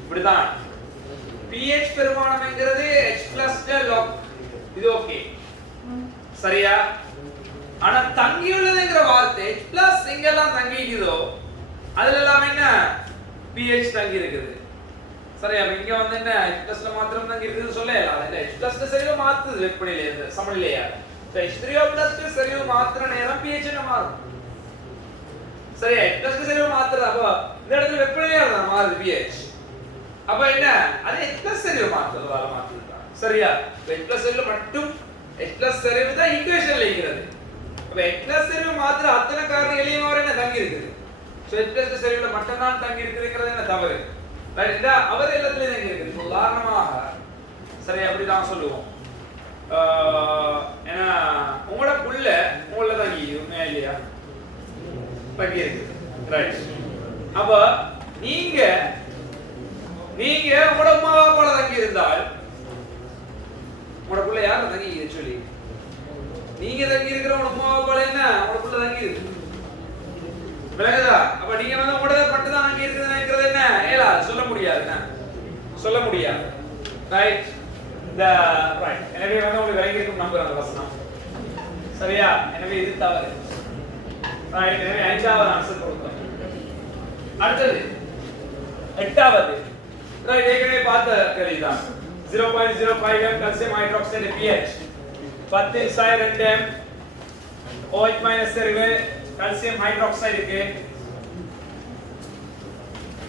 இப்படிதான் pH பெருமானம்ங்கிறது H+ log இது ஓகே சரியா? ஆனா தங்கியுள்ளதுங்கிற வார்த்தை H+ எங்கெல்லாம் தங்கிக்குதோ அதுல எல்லாம் என்ன pH தங்கி இருக்குது சரியா? இங்க வந்து என்ன H+ மாத்திரம் தங்கி இருக்குன்னு சொல்லல. அது H+ சரியா மாத்துது வெப்பநிலை இந்த சமநிலையா. H3O+ சரியா மாத்துற நேரம் pH என்ன மாறும் சரியா? H+ சரியா மாத்துறது அப்ப இந்த இடத்துல வெப்பநிலையா தான் மாறுது pH. அப்ப என்ன அது H+ சரியா மாத்துறதால மாத்துது சரியா? H+ சரியா மட்டும் H+ சரியா தான் ஈக்குவேஷன்ல இருக்கிறது. அப்ப H+ சரியா மாத்துற அத்தனை காரணிகளையும் வர என்ன தங்கி இருக்குது. சோ H+ சரியா மட்டும் தான் தங்கி இருக்குங்கிறது என்ன தவறு. ரைட்? இந்த அவர் எல்லாத்துலயும் தங்கி இருக்குது. உதாரணமாக சரியா அப்படி தான் சொல்லுவோம். ஏன்னா உங்களோட புள்ள உங்கள தங்கி உண்மையா இல்லையா தங்கி இருக்கு. ரைட்? அப்ப நீங்க உங்களோட அம்மா அப்பால தங்கி இருந்தால் உங்களோட புள்ள யார தங்கி சொல்லி நீங்க தங்கி இருக்கிற உங்களோட அம்மா அப்பால என்ன உங்களோட புள்ள தங்கி இருக்கு விளங்குதா? அப்ப நீங்க வந்து உங்களோட மட்டும் தான் தங்கி இருக்குதுன்னு நினைக்கிறது என்ன ஏலா சொல்ல முடியாது. என்ன சொல்ல முடியாது. ரைட்? ரைட். எனவே வந்து உங்களுக்கு விளங்கி இருக்கும் நம்புறேன் அந்த வசனம் சரியா? எனவே இது தவறு. ரைட்? எனவே 5வது ஆன்சர் கொடுத்தோம். அடுத்தது 8வது ரைட் ஏற்கனவே பார்த்த கேள்விதான். 0.05 m calcium hydroxide pH 10 2 m OH- செறிவு கால்சியம் ஹைட்ராக்சைடுக்கு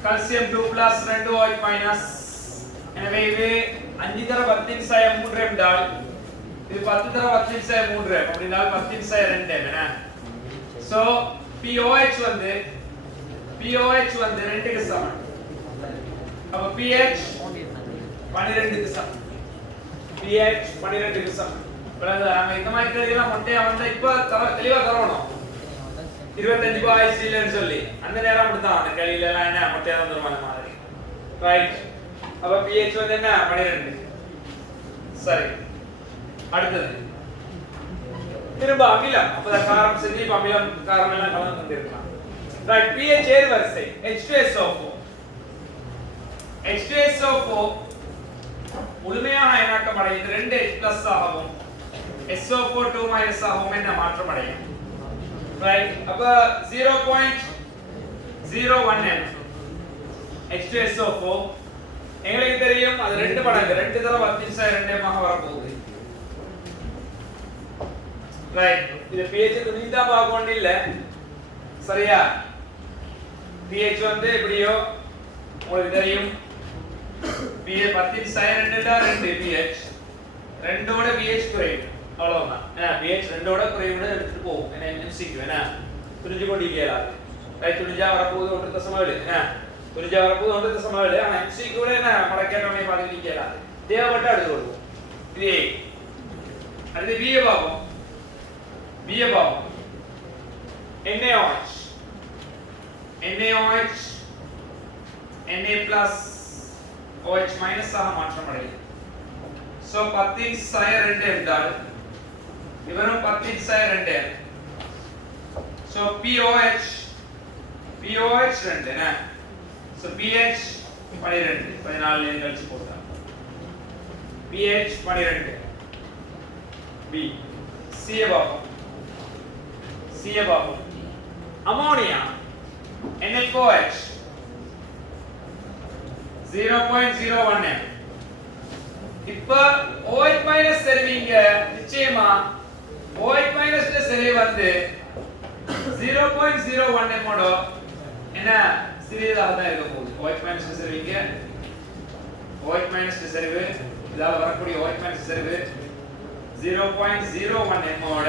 கால்சியம் 2+ 2 OH-. எனவே இது 5 தர 10 3 என்றால் இது 10 தர 10 3 அப்படினால் 10 2 என்ன? சோ pOH வந்து 2 க்கு சமம். அப்ப pH 12 க்கு சமம். pH 12 க்கு சமம். பிரதர் நாம இந்த மாதிரி கேள்விலாம் மொட்டையா வந்தா இப்ப தெளிவா தரணும். 25 பாய்ஸ் இல்லன்னு சொல்லி அந்த நேரம் மட்டும் தான் அந்த கேள்வியில எல்லாம் என்ன மொட்டையா வந்துரும் அந்த மாதிரி. ரைட்? அப்ப pH வந்து என்ன 12. சரி. அடுத்தது திரும்ப அமிலம். அப்பதான் காரம் செஞ்சு அமிலம் காரம் எல்லாம் கலந்து வந்திருக்கலாம். ரைட்? pH ஏறு வரிசை H2SO4. H2SO4 முழுமையாக அயனாக்கம் அடைந்து 2 H+ ஆகவும் SO4 2- ஆகவும் என்ன மாற்றம் அடையும். ரைட்? அப்ப 0.01 m H2SO4 எங்களுக்கு தெரியும் அது 2 மடங்கு 2 தர 10 2 ஆக வர போகுது. ரைட்? இது pH துணிந்தா பார்க்க இல்ல சரியா? pH வந்து எப்படியோ உங்களுக்கு தெரியும். pH 10 2 pH 2 ஓட pH குறையும் அவ்வளவுதான். pH 2 ஓட குறையும்னு எடுத்துட்டு போவோம். என்ன MCQ என்ன புரிஞ்சு கொண்டீங்களா? ரைட்? துணிஞ்சா வரப்போகுது 1.7 என்ன துணிஞ்சா வரப்போகுது 1.7. ஆனா MCQ ல என்ன மடக்கேட்டமே பாத்துட்டீங்களா? தேவைப்பட்ட அடுத்து வருவோம். இது அடுத்து B பாப்போம். B பாப்போம். NaOH Na+ OH- ஆக மாற்றம் அடையும். சோ 10 2 என்றால் இவரும் 10 2 m. சோ pOH 2 என்ன? சோ pH 12 14 ல கழிச்சு போட்டா pH 12. B C பாப்போம். Ammonia NaOH 0.01 m. இப்ப OH- செறிவிங்க நிச்சயமா OH- செறிவு வந்து 0.01 m ஓட என்ன சிறியதாக தான் இருக்க போகுது. OH- செறிவிங்க OH- செறிவு இதால வரக்கூடிய OH- செறிவு 0.01 m ஓட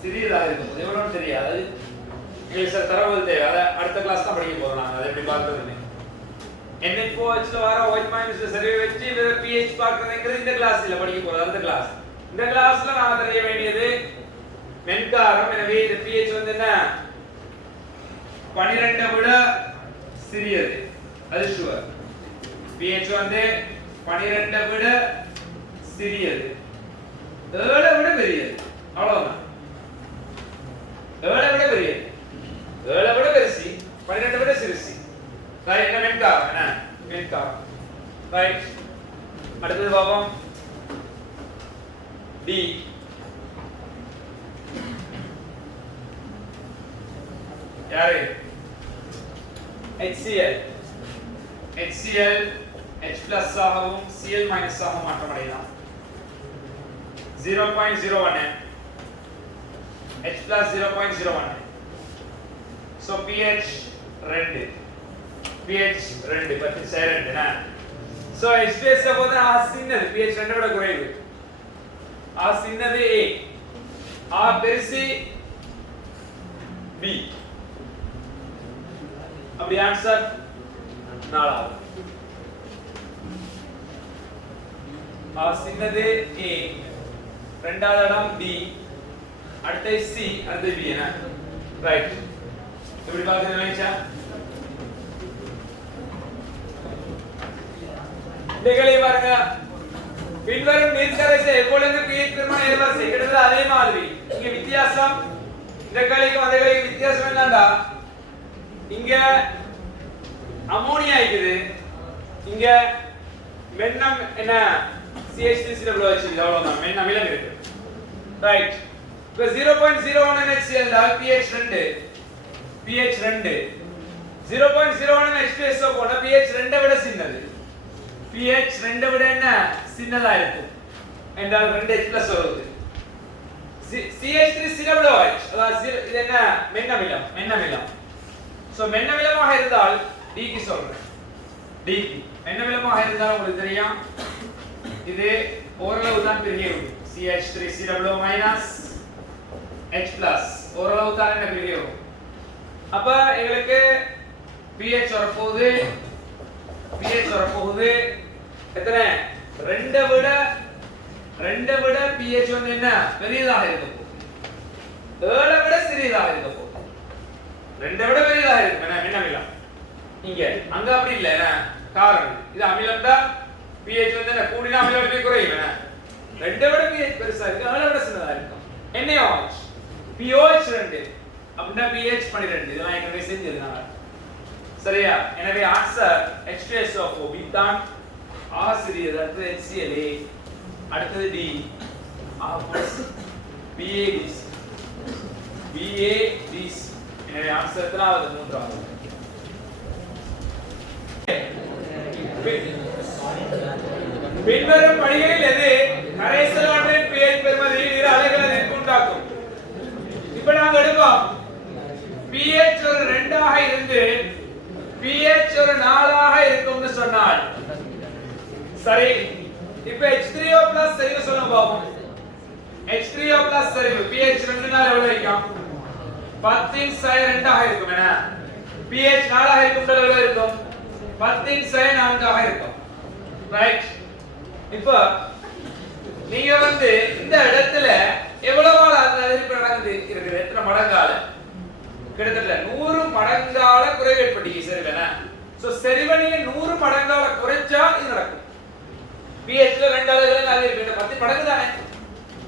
சிறியதாக இருக்க போகுது. எவ்வளவு தெரியாது இல்லை சார் தரவுகள் தேவை, அதை அடுத்த கிளாஸ் தான் படிக்க போகிறோம். நாங்கள் அதை எப்படி பார்க்குறதுன்னு NH4H வர OH மைனஸ் சரிவை வச்சு pH பார்க்கறதுங்கிறது இந்த கிளாஸ்ல படிக்க போறோம். அடுத்த கிளாஸ் இந்த கிளாஸ்ல நாம தெரிய வேண்டியது மென்காரம். எனவே இந்த pH வந்து என்ன 12 விட சிறியது, அது ஷுவர். pH வந்து 12 விட சிறியது, 7 விட பெரியது, அவ்வளவுதான். 7 விட பெரியது, 7 விட பெருசி, 12 விட சிறுசி. ரைட், என்ன மென்காரம், என்ன மென்காரம். ரைட், அடுத்தது பாப்போம். டி யாரு? HCl. HCl H+ ஆகவும் Cl- ஆகவும் மாற்றமடையலாம். 0.01 H+ 0.01. So pH 2, pH 2 பத்தி சேரண்டுனா. So H+ போது ஆ சின்னது, pH 2 விட குறைவு. ஆ சின்னது A, ஆ பெருசி B. அப்படி ஆன்சர் 4. ஆ சின்னது A, இரண்டாவது இடம் B, அடுத்து C, அடுத்து B. என்ன ரைட்? எப்படி பாக்குறது நினைச்சா? இடைகளை பாருங்க. பின்வரும் நீர்க்கரைசல் எப்பொழுது pH பெருமான் ஏற்படுத்தி கிட்டத்தட்ட அதே மாதிரி. இங்க வித்தியாசம், இந்த கலைக்கும் அந்த கலைக்கும் வித்தியாசம் என்னடா, இங்க அமோனியா இருக்குது, இங்க மென்னம் என்ன CH3COOH அவ்வளவுதான், மென் அமிலம் இருக்கு. ரைட், இப்போ 0.01 NaCl என்றால் pH 2, pH 2. 0.01 H2SO போனா pH 2 விட சின்னது, pH 2 விட என்ன சின்னதா இருக்கும் என்றால் 2H+ வருது. CH3COOH அதாவது இது என்ன மென்னமிலம், மென்னமிலம். சோ மென்னமிலமாக இருந்தால் D க்கு சொல்றேன், D க்கு மென்னமிலமாக இருந்தால் உங்களுக்கு தெரியும் இது ஓரளவு தான் பிரியும். CH3COO- H+ ஓரளவு தான் என்ன பிரியும். அப்ப உங்களுக்கு pH வரப்போகுது, pH வரப்போகுது எத்தனை? 2 விட pH வந்து என்ன பெரியதாக இருக்க போகுது, 7 விட சிறியதாக இருக்க போகுது. 2 விட பெரியதாக இருக்கு என்ன மென்னமிலம். இங்க அங்க அப்படி இல்ல என்ன காரணம், இது அமிலம் தான், pH வந்து என்ன கூடினா அமிலம் குறையும். என்ன 2 விட pH பெருசா இருக்கு, 7 விட சின்னதா இருக்கும். NaOH pOH 2 அப்படினா pH 12. இதெல்லாம் ஏற்கனவே செஞ்சிருந்தாங்க சரியா? எனவே ஆன்சர் H2SO4 B தான் ஆசிரியர். அடுத்து HCl, அடுத்தது D, BADC, BADC. எனவே ஆன்சர் எத்தனாவது? 3வது. பின்வரும் படிகளில் எது கரைசல் ஒன்றின் pH பெறுமதியில் இரு அலைகளை உண்டாக்கும்? இப்ப நாங்க எடுப்போம் pH ஒரு 2 ஆக இருந்து pH ஒரு 4 ஆக இருக்கும்னு சொன்னால் சரி. இப்ப H3O+ சரிவு சொல்லுங்க பாப்போம். H3O+ சரிவு pH 2 னால எவ்வளவு இருக்கும்? 10 ஆக இருக்கும். என்ன pH 4 ஆக இருக்கும் எவ்வளவு இருக்கும்? 10 ஆக இருக்கும். ரைட், இப்போ நீங்க வந்து இந்த இடத்துல எவ்வளவு அதிகரிப்பு நடக்குது இருக்குது? எத்தனை மடங்கால? கிட்டத்தட்ட 100 மடங்கால குறைவு ஏற்பட்டுச்சு சரிதானே? சோ செறிவனியை 100 மடங்கால குறைச்சா இது நடக்கும். pH ல 2 அலகுகள் அதிகரிப்பு 10 மடங்கு தானே,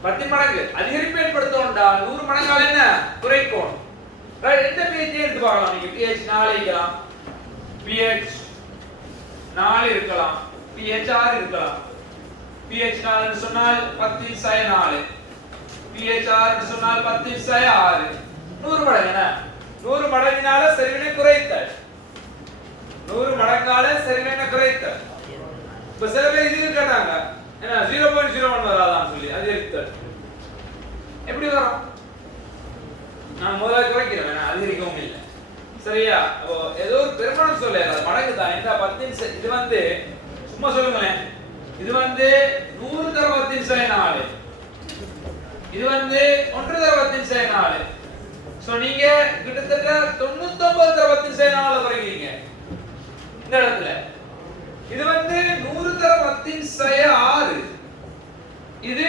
10 மடங்கு அதிகரிப்பு ஏற்படுத்தோம்டா 100 மடங்கால என்ன குறைக்கும். ரைட், எந்த pH எடுத்து பார்க்கலாம் நீங்க? pH 4 இருக்கலாம், pH 4 இருக்கலாம், pH 6 இருக்கலாம். pH 4 ன்னு சொன்னால் 10/4, pH 6 ன்னு சொன்னால் 10/6. 100 மடங்கு என்ன? 100 மடங்கினால செறிவினை குறைத்தல், 100 மடங்கால செறிவினை குறைத்தல். இப்ப சில பேர் இது கேட்டாங்க என்ன 0.01 வராதான்னு சொல்லி அதிகரித்தல் எப்படி வரும்? நான் முதல்ல குறைக்கிறேன், நான் அதிகரிக்கவும் இல்லை சரியா? அப்போ ஏதோ ஒரு பெருமானம் சொல்ல மடங்கு தான். இந்த 10 இது வந்து சும்மா சொல்லுங்களேன், இது வந்து 100 தர 10/4, இது வந்து 1 தர 10/4. சோ நீங்க கிட்டத்தட்ட 99 தர 10 4 குறைக்கிறீங்க இந்த இடத்துல. இது வந்து 100 தர 10 6, இது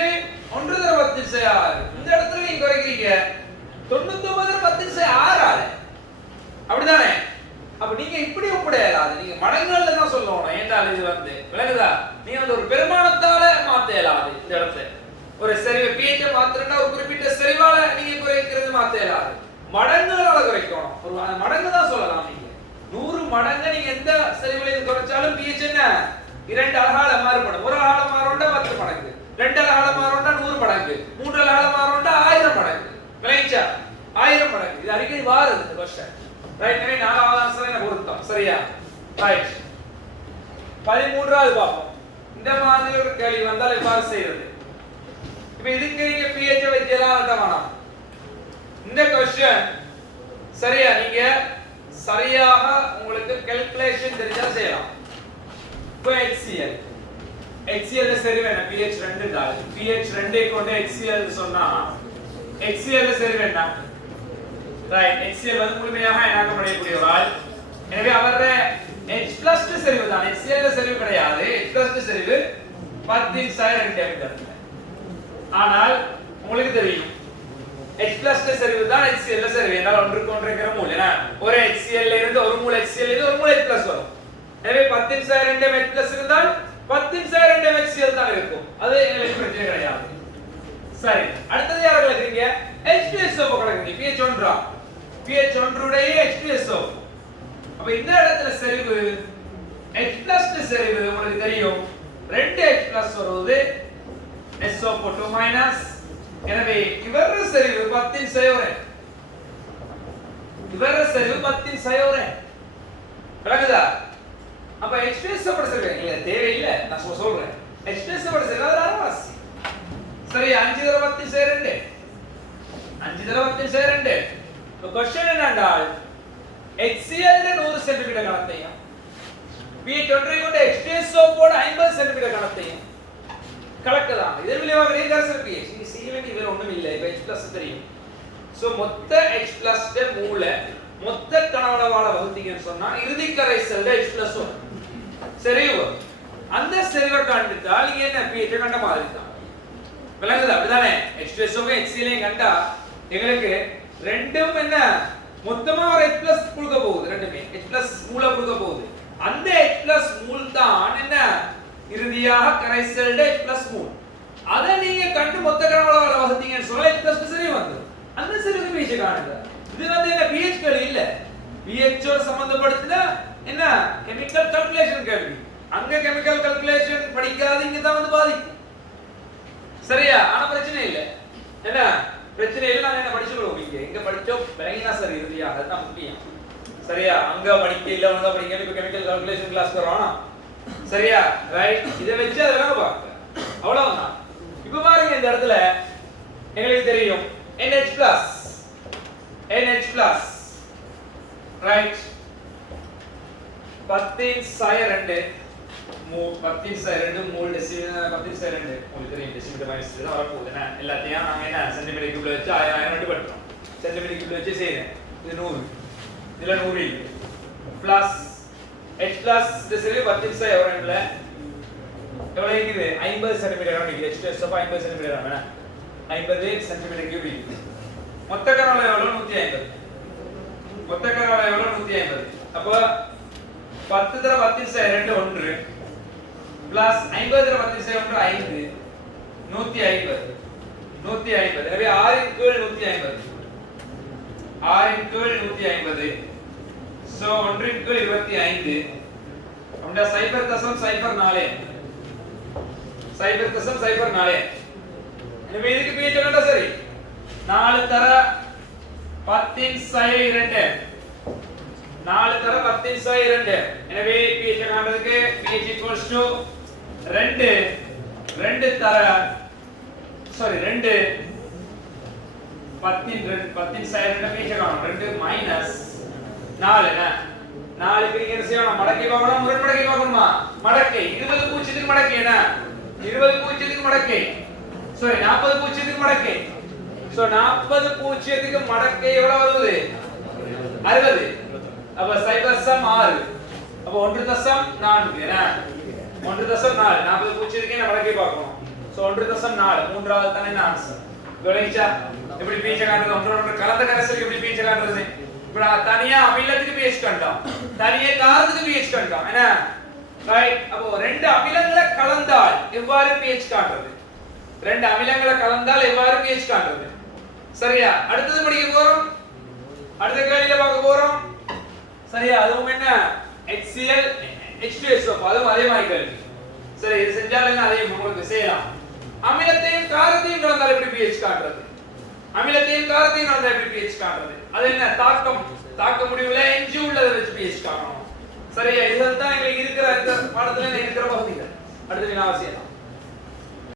1 தர 10 6. இந்த இடத்துல நீங்க குறைக்கிறீங்க 99 தர 10 6 ஆல. அப்படிதானே? அப்ப நீங்க இப்படி ஒப்பிடலாது, நீங்க மடங்குகள்ல தான் சொல்லணும். ஏன்றால் இது வந்து விளங்குதா, நீங்க வந்து ஒரு பெருமானத்தால மாத்தலாது. இந்த இடத்துல ஒரு செறிவு pH மாத்திரன்னா ஒரு குறிப்பிட்ட செறிவால நீங்க குறைக்கிறது மாத்தலாது, மடங்குகளால குறைக்கணும். ஒரு மடங்கு தான் சொல்லலாம். நீங்க 100 மடங்கு நீங்க எந்த செறிவுல இது குறைச்சாலும் pH என்ன 2 அலகால மாறுபடும். ஒரு அலகால மாறுண்டா 10 மடங்கு, 2 அலகால மாறுண்டா 100 மடங்கு, 3 அலகால மாறுண்டா 1000 மடங்கு. விளங்கிச்சா? 1000 மடங்கு. இது அடிக்கடி வாருது இந்த क्वेश्चन. ரைட். எனவே நாலாவது ஆன்சர் என்ன பொருத்தம். சரியா? ரைட். 13வது பாப்போம். இந்த மாதிரி ஒரு கேள்வி வந்தால் எவ்வாறு செய்வது? இப்போ இதுக்கு நீங்க pH வைக்கலாம் வேண்டாம். இந்த क्वेश्चन சரியா நீங்க சரியாக உங்களுக்கு கால்குலேஷன் தெரிஞ்சா செய்யலாம். இப்போ HCl HCl செறிவு என்ன? pH 2 டால் pH 2 கொண்டு HCl சொன்னா HCl செறிவு என்ன? ரைட். HCl வந்து முழுமையாக இணைக்கப்படக்கூடிய ஒரு ஆள். எனவே அவரே H+ செறிவு தான். HCl செறிவு கிடையாது. H+ செறிவு 10 2 ஆனால் உங்களுக்கு தெரியும் H+ செறிவு தான் HCl செறிவு. என்றால் ஒன்றுக்கு ஒன்று இருக்கிற மூல். ஏனா ஒரு HCl ல இருந்து ஒரு மூல் HCl இது ஒரு மூல் H+ வரும். எனவே 10 2 H+ இருந்தால் 10 2 HCl தான் இருக்கும். அது எங்களுக்கு பிரச்சனை கிடையாது. சரி. அடுத்து யாரை கலக்குறீங்க? H2SO கலக்குறீங்க. pH 1 pH 1 உடைய H2SO. அப்ப இந்த இடத்துல செறிவு H+ செறிவு உங்களுக்கு தெரியும் 2 H+ வருது SO2 மைனஸ். எனவே இவர செறிவு 10 சயோரே. இவர செறிவு 10 சயோரே. விளங்குதா? அப்ப H2SO பட செறிவு இல்ல தேவையில்லை, நான் சொல்றேன். H2SO பட செறிவு அரைவாசி. சரி. 5 தர 10 2, 5 தர 10 2. இப்போ क्वेश्चन என்னண்டால் HCl ல 100 சென்டிமீட்டர் கணத்தையும் pH 1 கொண்ட H2SO போட 50 சென்டிமீட்டர் கணத்தையும் கலக்குதான். இதன் விளைவாக ரீகர்சல் pH இங்க செய்ய வேண்டிய வேற ஒண்ணும் இல்லை. இப்போ H+ தெரியும். சோ மொத்த H+ மூல மொத்த கனவளவால வகுத்தீங்கன்னு சொன்னா இறுதி கரைசல்ல H+ வரும். செறிவு அந்த செறிவை கண்டுட்டால் நீங்க என்ன pH கண்ட மாதிரி தான். விளங்குதா? அப்படிதானே? H2SO க்கு HCl கண்டா எங்களுக்கு ரெண்டும் என்ன மொத்தமா ஒரு H+ கொடுக்க போகுது. ரெண்டுமே H+ மூல கொடுக்க போகுது. அந்த H+ மூல் தான் என்ன இறுதியாக கரைசல்ல H+ மூல். அத நீங்க கண்டு மொத்த கனவளவால வகுத்தீங்கன்னு சொன்னா H+ சரி வந்து அந்த செறிவு pH காணுங்க. இது வந்து என்ன pH கேள்வி இல்ல, pH ஓட சம்பந்தப்படுத்தின என்ன கெமிக்கல் கால்குலேஷன் கேள்வி. அங்க கெமிக்கல் கால்குலேஷன் படிக்காதீங்க தான் வந்து பாதிக்கும். சரியா? ஆனா பிரச்சனை இல்ல. என்ன பிரச்சனை இல்ல, நாங்க என்ன படிச்சுக்கிறோம். இங்க படிச்சோம் விளங்கினா சரி. இறுதியா அதுதான் முக்கியம். சரியா? அங்க படிக்க இல்ல வந்து படிக்க இப்ப கெமிக்கல் கால்குலேஷன் கிளாஸ் வரோம். சரியா? ரைட். இத வச்சு அதெல்லாம் பாருங்க. அவ்வளவுதான். இப்போ பாருங்க இந்த இடத்துல எங்களுக்கு தெரியும் NH+ ரைட். 10 2 மூல் டெசிமீட்டர் 10 2 உங்களுக்கு தெரியும். டெசிமீட்டர் மைனஸ் தான் வரப்போகுது. என்ன எல்லாத்தையும் நாங்க என்ன சென்டிமீட்டர் கியூப்ல வச்சு 1000 ரெண்டு பண்றோம். சென்டிமீட்டர் கியூப்ல வச்சு செய்றேன். இது 100, இதுல 100 பிளஸ் H+ இந்த செறிவு 10 எவ்வளவுல எவ்வளவு இருக்குது? 50 சென்டிமீட்டர் இருக்குது. H2SO 50 சென்டிமீட்டர் ஆனா 50 சென்டிமீட்டர் கியூப் இருக்குது. மொத்த கனவளவு எவ்வளவு? 150. மொத்த கனவளவு எவ்வளவு? 150. அப்ப 10 தர 10 2 1 பிளஸ் 50 தர 10 1 5 150. எனவே 6 இன் கீழ் 150. 6 இன் கீழ் 150. சோ 1 இன் கீழ் 25. அப்படியே 0.04 0.04. எனவே இதுக்கு pH கண்டா சரி. 4 தர 10 2 4 தர 10 2. எனவே pH கண்டதுக்கு pH 2 2 தர சாரி 2 10 2 pH காணும். 2 மைனஸ் 4 என்ன 4 க்கு என்ன செய்யணும்? மடக்கை பார்க்கணும். முரண் மடக்கை பார்க்கணுமா? மடக்கை 20 பூஜ்ஜியத்துக்கு மடக்கை என்ன 20 பூஜ்ஜியத்துக்கு மடக்கை சாரி 40 பூஜ்ஜியத்துக்கு மடக்கை. சோ 40 பூஜ்ஜியத்துக்கு மடக்கை எவ்வளவு வருது 60 அப்ப 0.6 அப்ப 1.4 என்ன 1.4 40 பூஜ்ஜியத்துக்கு என்ன மடக்கை பார்க்கணும் சோ 1.4 மூன்றாவது தானே ஆன்சர் கவனிச்சா எப்படி pH காட்டுறது ஒன்றோட கலந்த கரைசலுக்கு எப்படி pH காட்டுறது இப்ப தனியா அமிலத்துக்கு pH கண்டோம் தனியா காரத்துக்கு pH கண்டோம் என்ன ரைட் அப்போ ரெண்டு அமிலங்களை கலந்தால் எவ்வாறு pH காட்டுறது ரெண்டு அமிலங்களை கலந்தால் எவ்வாறு pH காட்டுறது சரியா அடுத்து படிக்க போறோம் அடுத்த கேள்வியில பார்க்க போறோம் சரியா அதுவும் என்ன HCl H2SO அதுவும் அதே மாதிரி கேள்வி சரி இது செஞ்சாலும் அதே உங்களுக்கு செய்யலாம் அமிலத்தையும் காரத்தையும் கலந்தால் எப்படி pH காட்டுறது அமிலத்தையும் காரத்தையும் கலந்தால் எப்படி pH காட்டுறது அது என்ன தாக்க முடிவுல எஞ்சி உள்ளதை வச்சு pH காட்டணும் சரியா இதெல்லாம் தான் எங்களுக்கு இருக்கிற இந்த பாடத்துல இருக்கிற பகுதிகள் அடுத்து நான் அவசியம்